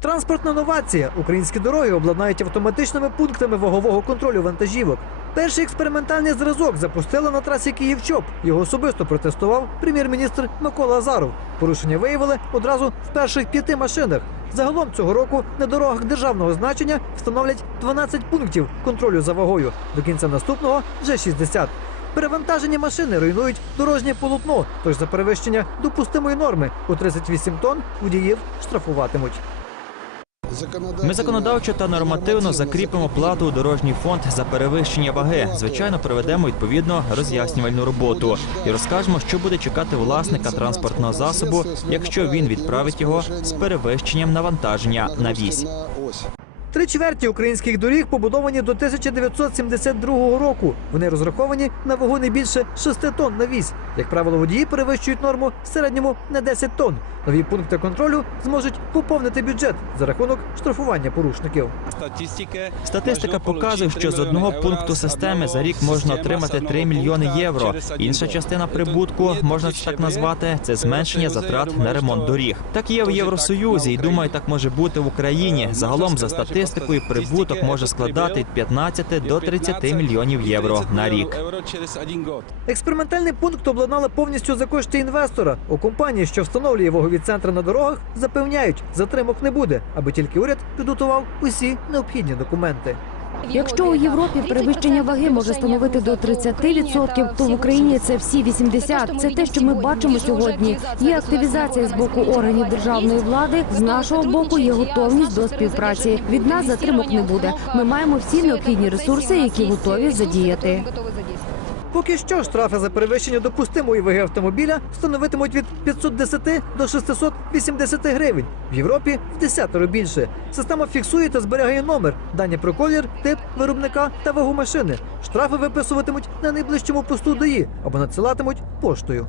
Транспортна новація. Українські дороги обладнають автоматичними пунктами вагового контролю вантажівок. Перший експериментальний зразок запустили на трасі Київ-Чоп. Його особисто протестував прем'єр-міністр Микола Азаров. Порушення виявили одразу в перших п'яти машинах. Загалом цього року на дорогах державного значення встановлять 12 пунктів контролю за вагою. До кінця наступного вже 60. Перевантажені машини руйнують дорожнє полотно, тож за перевищення допустимої норми у 38 тонн водіїв штрафуватимуть. Ми законодавчо та нормативно закріпимо плату у дорожній фонд за перевищення ваги. Звичайно, проведемо відповідно роз'яснювальну роботу і розкажемо, що буде чекати власника транспортного засобу, якщо він відправить його з перевищенням навантаження на вісь. Три чверті українських доріг побудовані до 1972 року. Вони розраховані на вагу не більше 6 тонн на вісь. Як правило, водії перевищують норму в середньому на 10 тонн. Нові пункти контролю зможуть поповнити бюджет за рахунок штрафування порушників. Статистика показує, що з одного пункту системи за рік можна отримати 3 мільйони євро. Інша частина прибутку, можна так назвати, це зменшення затрат на ремонт доріг. Так є в Євросоюзі, і думаю, так може бути в Україні. Загалом за статистикою прибуток може складати від 15 до 30 мільйонів євро на рік. Експериментальний пункт обладнали повністю за кошти інвестора. У компанії, що встановлює вагові центри на дорогах, запевняють, затримок не буде, аби тільки уряд підготував усі необхідні документи. Якщо у Європі перевищення ваги може становити до 30%, то в Україні це всі 80%. Це те, що ми бачимо сьогодні. Є активізація з боку органів державної влади. З нашого боку є готовність до співпраці. Від нас затримок не буде. Ми маємо всі необхідні ресурси, які готові задіяти. Поки що штрафи за перевищення допустимої ваги автомобіля становитимуть від 510 до 680 гривень. В Європі в десятеро більше. Система фіксує та зберігає номер, дані про колір, тип виробника та вагу машини. Штрафи виписуватимуть на найближчому посту ДАІ або надсилатимуть поштою.